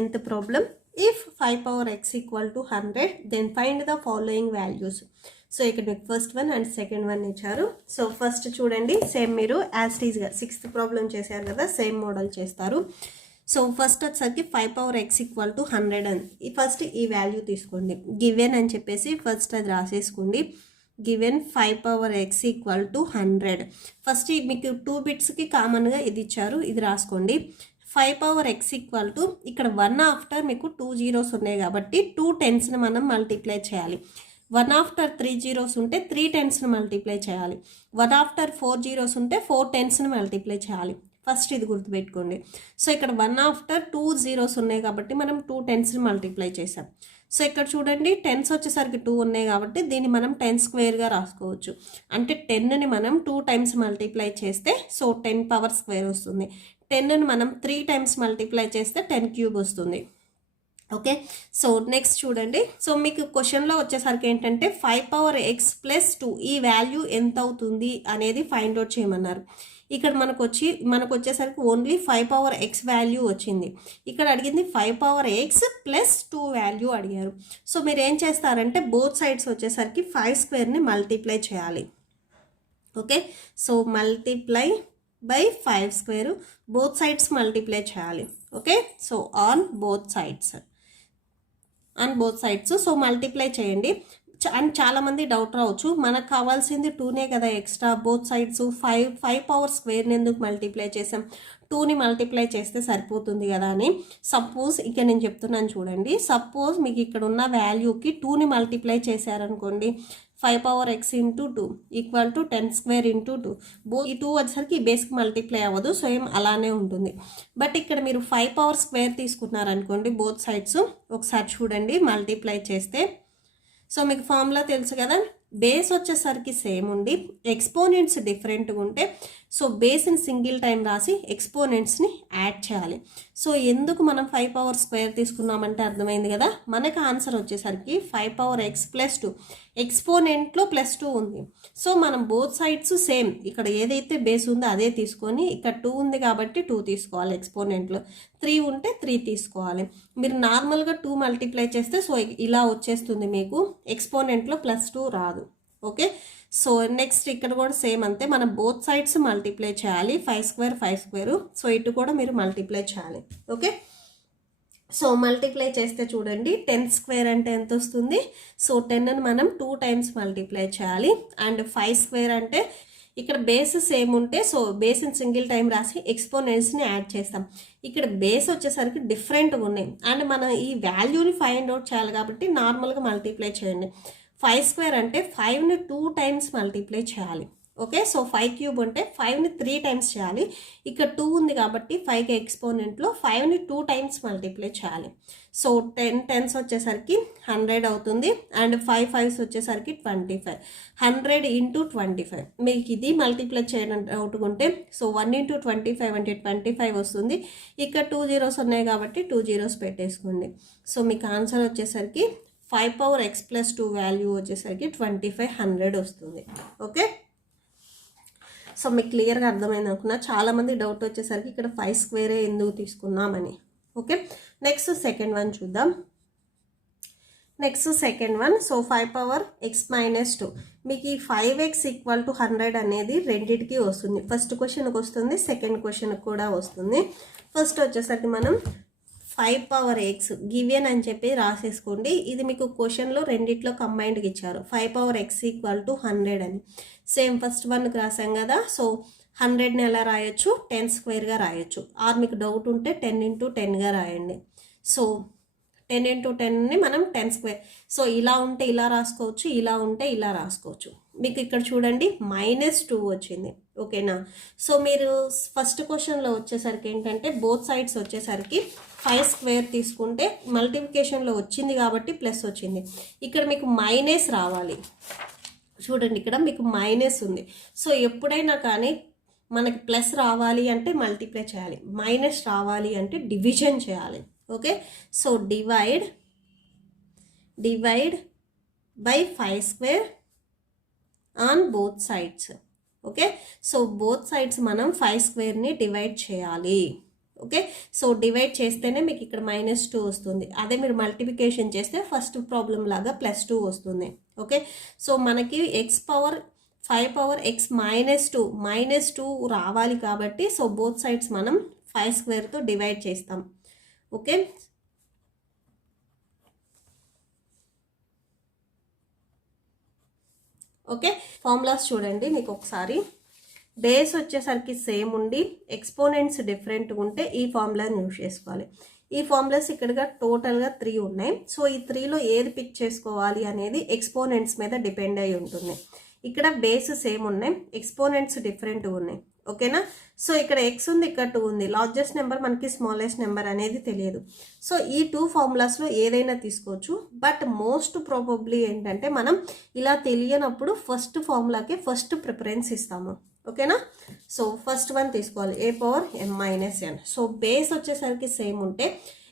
7th problem. If 5 power x equal to 100, then find the following values. So ఇక్కడ మీకు first one and second one ఇచ్చారు. So first చూడండి, same మీరు as టీజ్గా 6th problem చేశారు కదా, same model చేస్తారు. So first వచ్చేసరికి 5 power x equal to 100 అని ఫస్ట్ ఈ వాల్యూ తీసుకోండి. గివెన్ అని చెప్పేసి ఫస్ట్ అది రాసేసుకోండి. Given 5 power x equal to 100. First మీకు 2 బిట్స్కి కామన్గా ఇది ఇచ్చారు, ఇది రాసుకోండి. 5 power x ఈక్వల్ టు ఇక్కడ 1 ఆఫ్టర్ మీకు 2 zeros ఉన్నాయి కాబట్టి 2 10sని మనం మల్టిప్లై చేయాలి. 1 ఆఫ్టర్ 3 zeros ఉంటే 3 10sని మల్టిప్లై చేయాలి. 1 ఆఫ్టర్ 4 zeros ఉంటే 4 10sని మల్టిప్లై చేయాలి. ఫస్ట్ ఇది గుర్తుపెట్టుకోండి. సో ఇక్కడ 1 ఆఫ్టర్ 2 zeros ఉన్నాయి కాబట్టి మనం 2 10sని మల్టిప్లై చేసాం. సో ఇక్కడ చూడండి, 10s వచ్చేసరికి 2 ఉన్నాయి కాబట్టి దీన్ని మనం 10 స్క్వేర్గా రాసుకోవచ్చు. అంటే 10ని మనం 2 times మల్టిప్లై చేస్తే సో 10 power స్క్వేర్ వస్తుంది. 10ని మనం 3 times మల్టిప్లై చేస్తే 10 cube వస్తుంది. ఓకే, సో నెక్స్ట్ చూడండి. సో మీకు క్వశ్చన్లో వచ్చేసరికి ఏంటంటే 5 power x ప్లస్ 2 ఈ వాల్యూ ఎంత అవుతుంది అనేది ఫైండ్ అవుట్ చేయమన్నారు. ఇక్కడ మనకు వచ్చేసరికి ఓన్లీ 5 power x వాల్యూ వచ్చింది. ఇక్కడ అడిగింది 5 power x ప్లస్ 2 వాల్యూ అడిగారు. సో మీరు ఏం చేస్తారంటే బోత్ సైడ్స్ వచ్చేసరికి 5 స్క్వేర్ని మల్టిప్లై చేయాలి. Okay, so multiply by 5 square both sides multiply చేయాలి. Okay, so on both sides so multiply చేయండి. అండ్ చాలామంది డౌట్ రావచ్చు, మనకు కావాల్సింది 2నే కదా ఎక్స్ట్రా, బోత్ సైడ్స్ 5 power స్క్వేర్ని ఎందుకు మల్టిప్లై చేసాం, 2ని మల్టిప్లై చేస్తే సరిపోతుంది కదా అని. సపోజ్ ఇక్కడ నేను చెప్తున్నాను చూడండి, సపోజ్ మీకు ఇక్కడ ఉన్న వాల్యూకి 2ని మల్టిప్లై చేశారనుకోండి, 5 power x into 2 equal to 10 square into 2. ఈ 2 వచ్చేసరికి ఈ బేస్కి మల్టిప్లై అవ్వదు, సో ఏం అలానే ఉంటుంది. బట్ ఇక్కడ మీరు 5 power స్క్వేర్ తీసుకున్నారనుకోండి, బోత్ సైడ్స్ ఒకసారి చూడండి మల్టిప్లై చేస్తే. సో మీకు ఫార్ములా తెలుసు కదా, బేస్ వచ్చేసరికి సేమ్ ఉండి ఎక్స్పోనెంట్స్ డిఫరెంట్గా ఉంటే సో బేస్ని సింగిల్ టైం రాసి ఎక్స్పోనెంట్స్ని యాడ్ చేయాలి. సో ఎందుకు మనం 5 power స్క్వేర్ తీసుకున్నామంటే అర్థమైంది కదా. మనకు ఆన్సర్ వచ్చేసరికి 5 power x ప్లస్ 2 ఎక్స్పోనెంట్లో ప్లస్ 2 ఉంది. సో మనం బోత్ సైడ్స్ సేమ్, ఇక్కడ ఏదైతే బేస్ ఉందో అదే తీసుకొని, ఇక్కడ 2 ఉంది కాబట్టి 2 తీసుకోవాలి, ఎక్స్పోనెంట్లో 3 ఉంటే 3 తీసుకోవాలి. మీరు నార్మల్గా 2 మల్టిప్లై చేస్తే సో ఇలా వచ్చేస్తుంది మీకు, ఎక్స్పోనెంట్లో ప్లస్ 2 రాదు. ఓకే, సో నెక్స్ట్ ఇక్కడ కూడా సేమ్ అంతే, మనం బోత్ సైడ్స్ మల్టిప్లై చేయాలి. 5 స్క్వేర్ సో ఇటు కూడా మీరు మల్టిప్లై చేయాలి. ఓకే, సో మల్టిప్లై చేస్తే చూడండి 10 స్క్వేర్ అంటే ఎంత వస్తుంది. సో 10ని మనం 2 times మల్టిప్లై చేయాలి. అండ్ 5 స్క్వేర్ అంటే ఇక్కడ బేస్ సేమ్ ఉంటే సో బేస్ని సింగిల్ టైం రాసి ఎక్స్పోనెంట్స్ని యాడ్ చేస్తాం. ఇక్కడ బేస్ వచ్చేసరికి డిఫరెంట్గా ఉన్నాయి అండ్ మనం ఈ వాల్యూని ఫైండ్ అవుట్ చేయాలి కాబట్టి నార్మల్గా మల్టిప్లై చేయండి. 5 స్క్వేర్ అంటే 5ని 2 times మల్టిప్లై చేయాలి. ఓకే, సో 5 క్యూబ్ అంటే 5ని 3 times చేయాలి. ఇక్కడ 2 ఉంది కాబట్టి 5కి ఎక్స్పోనెంట్లో 5ని 2 times మల్టిప్లై చేయాలి. సో 10 10s వచ్చేసరికి 100 అవుతుంది అండ్ 5 5s వచ్చేసరికి 25. 100 ఇంటూ 25 మీకు ఇది మల్టిప్లై చేయడం డౌట్ ఉంటే సో 1 ఇంటూ 25 అంటే 25 వస్తుంది. ఇక్కడ 2 zeros ఉన్నాయి కాబట్టి 2 zeros పెట్టేసుకోండి. సో మీకు ఆన్సర్ వచ్చేసరికి 5 power x ప్లస్ 2 వాల్యూ వచ్చేసరికి 2500 వస్తుంది. ఓకే, సో మీకు క్లియర్గా అర్థమైంది అనుకున్నా. చాలామంది డౌట్ వచ్చేసరికి ఇక్కడ 5 స్క్వేరే ఎందుకు తీసుకున్నామని. ఓకే, నెక్స్ట్ సెకండ్ వన్ చూద్దాం. సో 5 power x మైనస్ 2 మీకు ఈ 5x ఈక్వల్ టు 100 అనేది రెండింటికి వస్తుంది. ఫస్ట్ క్వశ్చన్కి వస్తుంది, సెకండ్ క్వశ్చన్కి కూడా వస్తుంది. ఫస్ట్ వచ్చేసరికి మనం 5 power x గివెన్ అని చెప్పి రాసేసుకోండి. ఇది మీకు క్వశ్చన్లో రెండిట్లో కంబైన్డ్గా ఇచ్చారు. 5 power x ఈక్వల్ టు 100 అని సేమ్ ఫస్ట్ వన్కి రాసాం కదా. సో 100ని ఎలా రాయొచ్చు, 10 స్క్వేర్గా రాయొచ్చు. ఆర్ మీకు డౌట్ ఉంటే 10 ఇంటూ 10గా రాయండి. సో 10 ఇంటూ 10ని మనం 10 స్క్వేర్. సో ఇలా ఉంటే ఇలా రాసుకోవచ్చు, ఇలా ఉంటే ఇలా రాసుకోవచ్చు. మీకు ఇక్కడ చూడండి -2 వచ్చింది. ఓకేనా, సో మీరు ఫస్ట్ క్వశ్చన్లో వచ్చేసరికి ఏంటంటే బోత్ సైడ్స్ వచ్చేసరికి 5 స్క్వేర్ తీసుకుంటే మల్టిప్లికేషన్లో వచ్చింది కాబట్టి ప్లస్ వచ్చింది. ఇక్కడ మీకు మైనస్ రావాలి. చూడండి ఇక్కడ మీకు మైనస్ ఉంది. సో ఎప్పుడైనా కానీ మనకి ప్లస్ రావాలి అంటే మల్టిప్లై చేయాలి, మైనస్ రావాలి అంటే డివిజన్ చేయాలి. Okay, so divide by 5 square on both sides. Okay, so both sides మనం 5 స్క్వేర్ని డివైడ్ చేయాలి. ఓకే, సో డివైడ్ చేస్తేనే మీకు ఇక్కడ -2 వస్తుంది. అదే మీరు మల్టిప్లికేషన్ చేస్తే ఫస్ట్ ప్రాబ్లం లాగా +2 వస్తుంది. ఓకే, సో మనకి ఎక్స్ పవర్ 5 పవర్ x -2 రావాలి కాబట్టి సో బోత్ సైడ్స్ మనం 5 స్క్వేర్తో డివైడ్ చేస్తాం. ఓకే, ఓకే ఫార్ములాస్ చూడండి. మీకు ఒకసారి బేస్ వచ్చేసరికి సేమ్ ఉండి ఎక్స్పోనెంట్స్ డిఫరెంట్ ఉంటే ఈ ఫార్ములాని యూజ్ చేసుకోవాలి. ఈ ఫార్ములాస్ ఇక్కడగా టోటల్గా 3 ఉన్నాయి. సో ఈ 3లో ఏది పిక్ చేసుకోవాలి అనేది ఎక్స్పోనెంట్స్ మీద డిపెండ్ అయి ఉంటుంది. ఇక్కడ బేస్ సేమ్ ఉన్నాయి, ఎక్స్పోనెంట్స్ డిఫరెంట్ ఉన్నాయి. ఓకేనా, సో ఇక్కడ x ఉంది, ఇక్కడ 2 ఉంది. లార్జెస్ట్ నెంబర్ మనకి స్మాలెస్ట్ నెంబర్ అనేది తెలియదు. సో ఈ 2 ఫార్ములాస్లో ఏదైనా తీసుకోవచ్చు. బట్ మోస్ట్ ప్రాబబ్లీ ఏంటంటే మనం ఇలా తెలియనప్పుడు ఫస్ట్ ఫార్ములాకే ఫస్ట్ ప్రిఫరెన్స్ ఇస్తాము. ఓకేనా, సో ఫస్ట్ వన్ తీసుకోవాలి, a power m-n. So base వచ్చేసరికి సేమ్ ఉంటే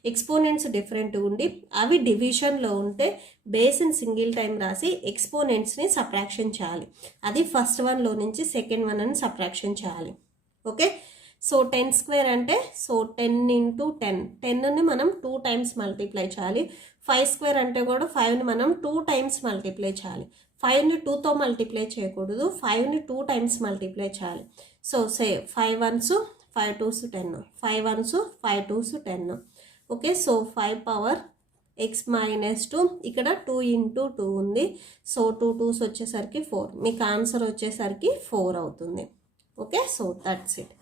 ఎక్స్పోనెంట్స్ డిఫరెంట్ ఉండి అవి డివిజన్లో ఉంటే బేస్ని సింగిల్ టైం రాసి ఎక్స్పోనెంట్స్ని సబ్ట్రాక్షన్ చేయాలి. అది ఫస్ట్ వన్లో నుంచి సెకండ్ వన్ అని సబ్ట్రాక్షన్ చేయాలి. ఓకే, సో 10 స్క్వేర్ అంటే సో 10 × 10, 10ని మనం 2 టైమ్స్ మల్టిప్లై చేయాలి. 5 స్క్వేర్ అంటే కూడా 5ని మనం 2 టైమ్స్ మల్టిప్లై చేయాలి. 5ని 2తో మల్టిప్లై చేయకూడదు, 5ని 2 టైమ్స్ మల్టిప్లై చేయాలి. So say 5 1s 5 2s 10, 5 1s 5 2s 10. Okay, so 5 power x-2, ఇక్కడ 2 × 2 ఉంది. సో 2 2s వచ్చేసరికి 4, మీకు ఆన్సర్ వచ్చేసరికి 4 అవుతుంది. Okay, so that's it.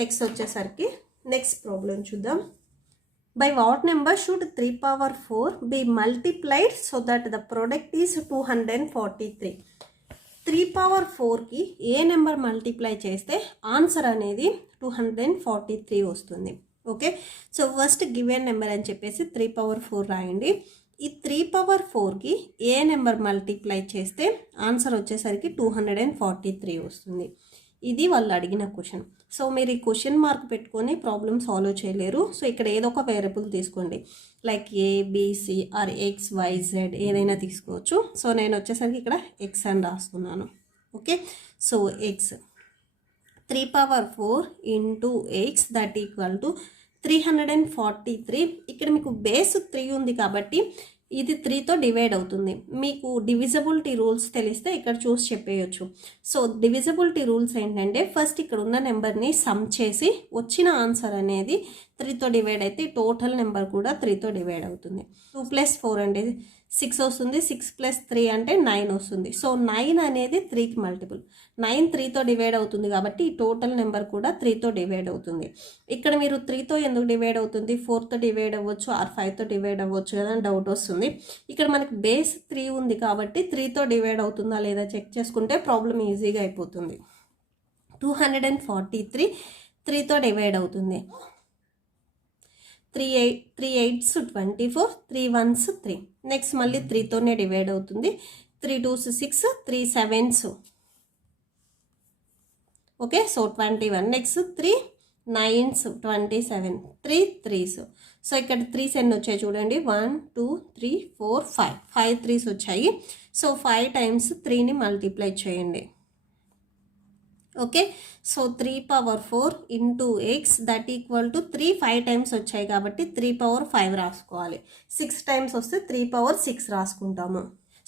Next వచ్చేసరికి నెక్స్ట్ ప్రాబ్లం చూద్దాం. By what number should 3 power 4 be multiplied so that the product is 243. 3 power 4కి ఏ number multiply చేస్తే ఆన్సర్ అనేది 243 వస్తుంది. Okay, so first given number అని చెప్పేసి 3 పవర్ 4 రాయండి. ఈ 3 పవర్ 4కి ఏ నెంబర్ మల్టిప్లై చేస్తే ఆన్సర్ వచ్చేసరికి 243 వస్తుంది. ఇది వాళ్ళు అడిగిన క్వశ్చన్. సో మీరు ఈ క్వశ్చన్ మార్క్ పెట్టుకొని ప్రాబ్లమ్ సాల్వ్ చేయలేరు. సో ఇక్కడ ఏదో ఒక వేరియబుల్ తీసుకోండి, లైక్ ABC ఆర్ XYZ ఏదైనా తీసుకోవచ్చు. సో నేను వచ్చేసరికి ఇక్కడ X అని రాస్తున్నాను. Okay, so X 3 power 4 into x that equal to 343. ఇక్కడ మీకు బేస్ 3 ఉంది కాబట్టి ఇది 3తో డివైడ్ అవుతుంది. మీకు డివిజబిలిటీ రూల్స్ తెలిస్తే ఇక్కడ చూసి చెప్పేయచ్చు. సో డివిజబిలిటీ రూల్స్ ఏంటంటే ఫస్ట్ ఇక్కడ ఉన్న నెంబర్ని సమ్ చేసి వచ్చిన ఆన్సర్ అనేది 3తో డివైడ్ అయితే టోటల్ నెంబర్ కూడా 3తో డివైడ్ అవుతుంది. 2 + 4 అంటే 6 వస్తుంది, 6 + 3 అంటే 9 వస్తుంది. సో 9 అనేది 3కి మల్టిపుల్, 9 3తో డివైడ్ అవుతుంది కాబట్టి ఈ టోటల్ నెంబర్ కూడా 3తో డివైడ్ అవుతుంది. ఇక్కడ మీరు 3తో ఎందుకు డివైడ్ అవుతుంది, 4తో డివైడ్ అవ్వచ్చు ఆర్ 5తో డివైడ్ అవ్వచ్చు కదా అని డౌట్ వస్తుంది. ఇక్కడ మనకి బేస్ 3 ఉంది కాబట్టి 3తో డివైడ్ అవుతుందా లేదా చెక్ చేసుకుంటే ప్రాబ్లం ఈజీగా అయిపోతుంది. 243 3తో డివైడ్ అవుతుంది. 3 8s 24, 3 1s 3. నెక్స్ట్ మళ్ళీ 3తోనే డివైడ్ అవుతుంది. 3 2s 6, 3 7s. Okay, so 21. Next 3 9s 27, 3 3s. So ఇక్కడ 3s ఎన్ని వచ్చాయి చూడండి, 1 2 3 4 5 3s వచ్చాయి. సో 5 టైమ్స్ 3ని మల్టిప్లై చేయండి. Okay, so 3 power 4 into x that equal to 3 5 times వచ్చాయి కాబట్టి 3 పవర్ 5 రాసుకోవాలి. 6 టైమ్స్ వస్తే 3 పవర్ 6 రాసుకుంటాము.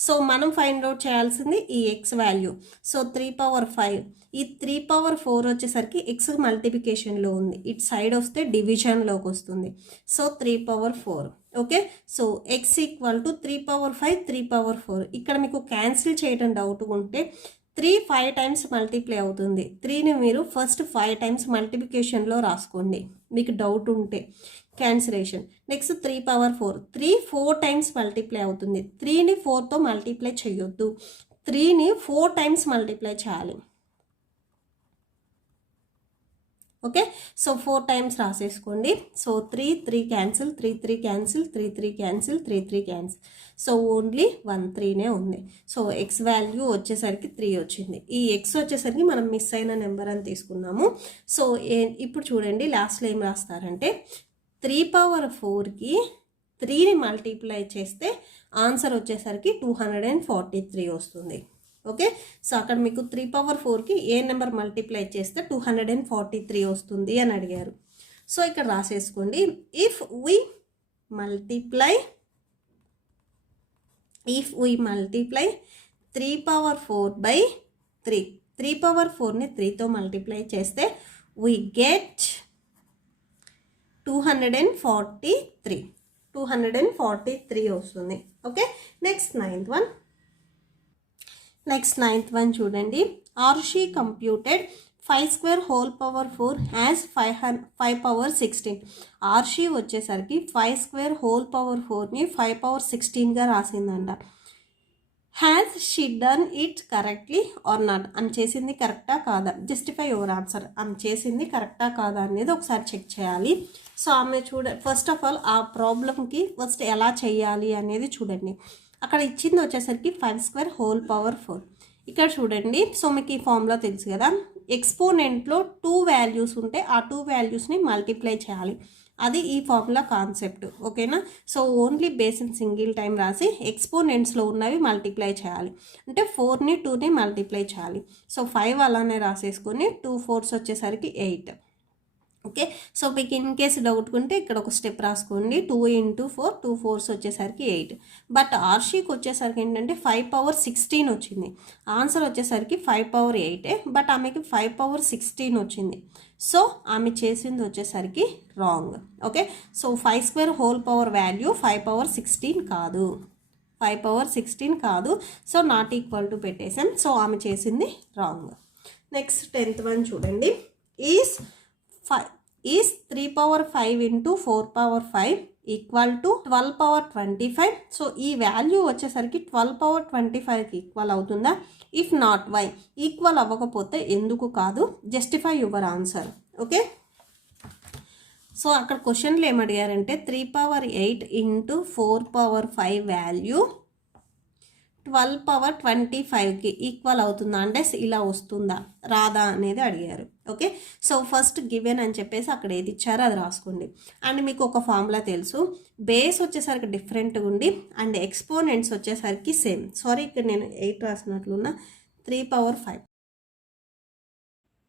సో మనం ఫైండ్ అవుట్ చేయాల్సింది ఈ x వాల్యూ. సో 3 పవర్ 5, ఈ 3 పవర్ 4 వచ్చేసరికి x మల్టిప్లికేషన్లో ఉంది, ఇటు సైడ్ వస్తే డివిజన్లోకి వస్తుంది. So 3 power 4. Okay, so x equal to 3 power 5 3 power 4. ఇక్కడ మీకు క్యాన్సిల్ చేయడం డౌట్ ఉంటే 3 5 టైమ్స్ మల్టిప్లై అవుతుంది. 3ని మీరు ఫస్ట్ 5 టైమ్స్ మల్టిప్లికేషన్లో రాసుకోండి మీకు డౌట్ ఉంటే cancellation. Next 3 power 4, 3 4 times multiply అవుతుంది. 3ని 4తో మల్టిప్లై చేయొద్దు, 3ని 4 టైమ్స్ మల్టిప్లై చేయాలి. ఓకే, సో 4 టైమ్స్ రాసేసుకోండి. So 3 3 cancel, 3 3 cancel, 3 3 cancel, 3 3 cancel. So only 1 3నే ఉంది. సో ఎక్స్ వాల్యూ వచ్చేసరికి 3 వచ్చింది. ఈ ఎక్స్ వచ్చేసరికి మనం మిస్ అయిన నెంబర్ అని తీసుకున్నాము. సో ఇప్పుడు చూడండి లాస్ట్లో ఏం రాస్తారంటే 3 పవర్ 4కి 3ని మల్టిప్లై చేస్తే ఆన్సర్ వచ్చేసరికి 243 వస్తుంది. ఓకే, సో అక్కడ మీకు 3 పవర్ 4కి ఏ నెంబర్ మల్టిప్లై చేస్తే 243 వస్తుంది అని అడిగారు. సో ఇక్కడ రాసేసుకోండి. If we multiply 3 power 4 by 3, 3 power 4ని 3తో మల్టిప్లై చేస్తే వీ గెట్ 243 వస్తుంది. ఓకే, నెక్స్ట్ నైన్త్ వన్ చూడండి. Arshi computed 5 square whole power 4 has 5 power 16. Arshi వచ్చేసరికి 5 స్క్వేర్ హోల్ పవర్ 4ని 5 పవర్ 16గా రాసిందంట. Has she done it correctly or not? ఆమె చేసింది కరెక్టా కాదా? Justify your answer. ఆమె చేసింది కరెక్టా కాదా అనేది ఒకసారి చెక్ చేయాలి. సో ఆమె ఫస్ట్ ఆఫ్ ఆల్ ఆ ప్రాబ్లమ్కి ఫస్ట్ ఎలా చేయాలి అనేది చూడండి. అక్కడ ఇచ్చింది వచ్చేసరికి 5 స్క్వేర్ హోల్ పవర్ 4. ఇక్కడ చూడండి. సో మీకు ఈ ఫార్ములా తెలుసు కదా, ఎక్స్పోనెంట్లో 2 వాల్యూస్ ఉంటే ఆ 2 వాల్యూస్ని మల్టిప్లై చేయాలి. అది ఈ ఫార్ములా కాన్సెప్ట్. ఓకేనా? So only base and single time రాసి ఎక్స్పోనెంట్స్లో ఉన్నవి మల్టిప్లై చేయాలి. అంటే 4ని 2ని మల్టిప్లై చేయాలి. సో 5 అలానే రాసేసుకొని 2 4s వచ్చేసరికి 8. ఓకే, సో మీకు ఇన్ కేసు డౌట్ ఉంటే ఇక్కడ ఒక స్టెప్ రాసుకోండి. 2 × 4, 2 4s వచ్చేసరికి 8. బట్ ఆర్షీకి వచ్చేసరికి ఏంటంటే 5 పవర్ 16 వచ్చింది. ఆన్సర్ వచ్చేసరికి 5 పవర్ 8, బట్ ఆమెకి 5 పవర్ 16 వచ్చింది. సో ఆమె చేసింది వచ్చేసరికి wrong. Okay, so 5 square whole power value 5 power 16 కాదు, 5 పవర్ 16 కాదు. సో నాట్ ఈక్వల్ టు పెట్టేసాం. సో ఆమె చేసింది రాంగ్. నెక్స్ట్ 10th వన్ చూడండి. Is 3 power 5 × 4 power 5 equal to 12 power 25. So ఈ వాల్యూ వచ్చేసరికి 12 పవర్ 25కి ఈక్వల్ అవుతుందా? If not why? ఈక్వల్ అవ్వకపోతే ఎందుకు కాదు? Justify your answer. Okay, so అక్కడ క్వశ్చన్లు ఏమడిగారంటే 3 పవర్ 8 × 4 పవర్ 5 వాల్యూ 12 పవర్ 25కి ఈక్వల్ అవుతుందా అంటే ఇలా వస్తుందా రాదా అనేది అడిగారు. ఓకే, సో ఫస్ట్ గివెన్ అని చెప్పేసి అక్కడ ఏది ఇచ్చారో అది రాసుకోండి. అండ్ మీకు ఒక ఫార్ములా తెలుసు, బేస్ వచ్చేసరికి డిఫరెంట్గా ఉండి అండ్ ఎక్స్పోనెంట్స్ వచ్చేసరికి సేమ్. సారీ, ఇక్కడ నేను 8 రాసినట్లున్నా. 3 పవర్ 5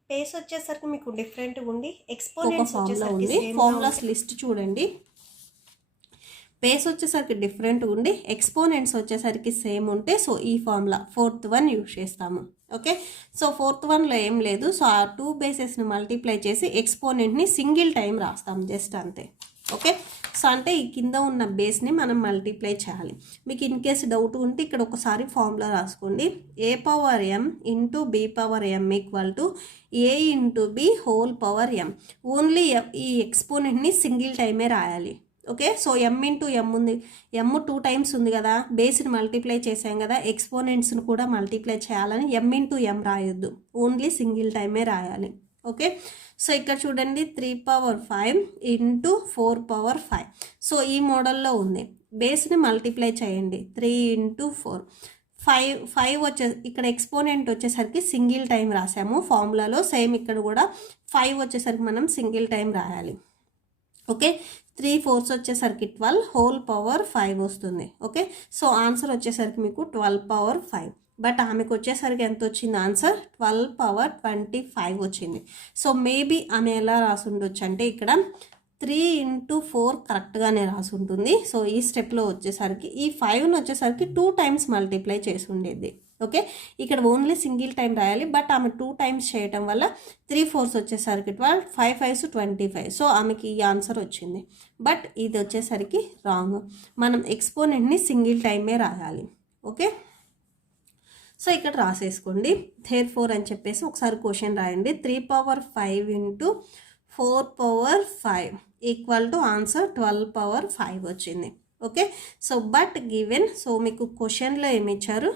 బేస్ వచ్చేసరికి మీకు డిఫరెంట్గా ఉండి ఎక్స్పోనెంట్స్ వచ్చేసరికి ఫార్ములాస్ లిస్ట్ చూడండి. బేస్ వచ్చేసరికి డిఫరెంట్ ఉండి ఎక్స్పోనెంట్స్ వచ్చేసరికి సేమ్ ఉంటే సో ఈ ఫార్ములా 4th వన్ యూజ్ చేస్తాము. ఓకే, సో 4th వన్లో ఏం లేదు. సో ఆ 2 బేసెస్ని మల్టిప్లై చేసి ఎక్స్పోనెంట్ని సింగిల్ టైం రాస్తాం, జస్ట్ అంతే. ఓకే, సో అంటే ఈ కింద ఉన్న బేస్ని మనం మల్టిప్లై చేయాలి. మీకు ఇన్ కేస్ డౌట్ ఉంటే ఇక్కడ ఒకసారి ఫార్ములా రాసుకోండి. a power m × b power m equal to a × b whole power m. Only ఈ ఎక్స్పోనెంట్ని సింగిల్ టైమే రాయాలి. ఓకే, సో m × m ఉంది, m 2 టైమ్స్ ఉంది కదా, బేస్ని మల్టిప్లై చేసాం కదా, ఎక్స్పోనెంట్స్ని కూడా మల్టిప్లై చేయాలని m × m రాయొద్దు, ఓన్లీ సింగిల్ టైమే రాయాలి. ఓకే, సో ఇక్కడ చూడండి 3 పవర్ 5 × 4 పవర్ 5. సో ఈ మోడల్లో ఉంది. బేస్ని మల్టిప్లై చేయండి. 3 × 4 5 ఇక్కడ ఎక్స్పోనెంట్ వచ్చేసరికి సింగిల్ టైం రాసాము ఫార్ములాలో. సేమ్ ఇక్కడ కూడా 5 వచ్చేసరికి మనం సింగిల్ టైం రాయాలి. ఓకే, 3 4s వచ్చేసరికి 12 హోల్ పవర్ 5 వస్తుంది. ఓకే, సో ఆన్సర్ వచ్చేసరికి మీకు 12 పవర్ 5. బట్ ఆమెకు వచ్చేసరికి ఎంత వచ్చింది ఆన్సర్? 12 పవర్ 25 వచ్చింది. సో మేబీ ఆమె ఎలా రాసి ఉండొచ్చు అంటే ఇక్కడ 3 × 4 కరెక్ట్గానే రాసి ఉంటుంది. సో ఈ స్టెప్లో వచ్చేసరికి ఈ 5ని వచ్చేసరికి 2 టైమ్స్ మల్టిప్లై చేసి ఉండేది. ఓకే, ఇక్కడ ఓన్లీ సింగిల్ టైం రాయాలి. బట్ ఆమె 2 టైమ్స్ చేయటం వల్ల 3 4s వచ్చేసరికి 12, 5 5s 25. సో ఆమెకి ఈ ఆన్సర్ వచ్చింది. బట్ ఇది వచ్చేసరికి రాంగ్. మనం ఎక్స్పోనెంట్ని సింగిల్ టైమే రాయాలి. ఓకే, సో ఇక్కడ రాసేసుకోండి. therefore అని చెప్పేసి ఒకసారి క్వశ్చన్ రాయండి. 3 power 5 × 4 power 5 equal to answer 12 power 5 వచ్చింది. Okay, so but given, so మీకు క్వశ్చన్లో ఏమి ఇచ్చారు?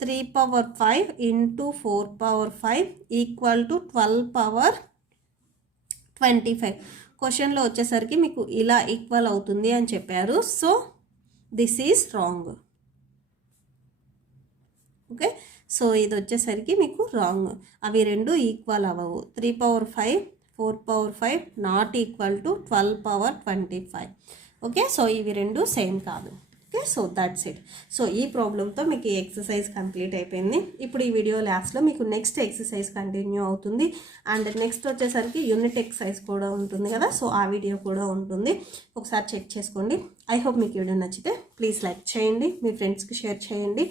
3 power 5 × 4 power 5 equal to 12 power 25. క్వశ్చన్లో వచ్చేసరికి మీకు ఇలా ఈక్వల్ అవుతుంది అని చెప్పారు. So this is wrong. Okay, so ఇది వచ్చేసరికి మీకు రాంగ్. అవి రెండు ఈక్వల్ అవ్వవు. 3 power 5 4 power 5 not equal to 12 power 25. Okay, so ఇవి రెండు సేమ్ కాదు. Okay, so that's it. So ఈ ప్రాబ్లంతో మీకు ఈ ఎక్సర్సైజ్ కంప్లీట్ అయిపోయింది. ఇప్పుడు ఈ వీడియో లాస్ట్లో మీకు నెక్స్ట్ ఎక్సర్సైజ్ కంటిన్యూ అవుతుంది. అండ్ నెక్స్ట్ వచ్చేసరికి యూనిట్ ఎక్సర్సైజ్ కూడా ఉంటుంది కదా, సో ఆ వీడియో కూడా ఉంటుంది, ఒకసారి చెక్ చేసుకోండి. ఐ హోప్ మీకు వీడియో నచ్చితే ప్లీజ్ లైక్ చేయండి, మీ ఫ్రెండ్స్కి షేర్ చేయండి,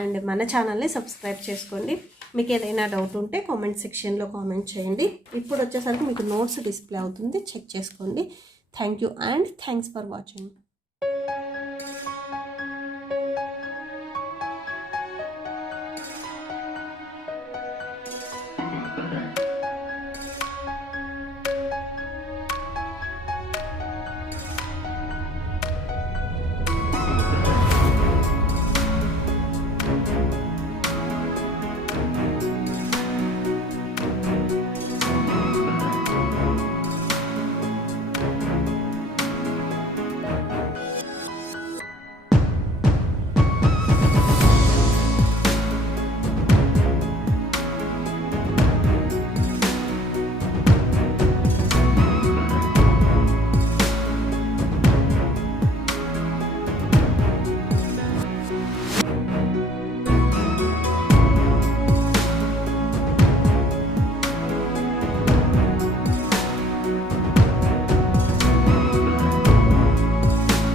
అండ్ మన ఛానల్ని సబ్స్క్రైబ్ చేసుకోండి. మీకు ఏదైనా డౌట్ ఉంటే కామెంట్ సెక్షన్లో కామెంట్ చేయండి. ఇప్పుడు వచ్చేసరికి మీకు నోట్స్ డిస్ప్లే అవుతుంది, చెక్ చేసుకోండి. Thank you and thanks for watching.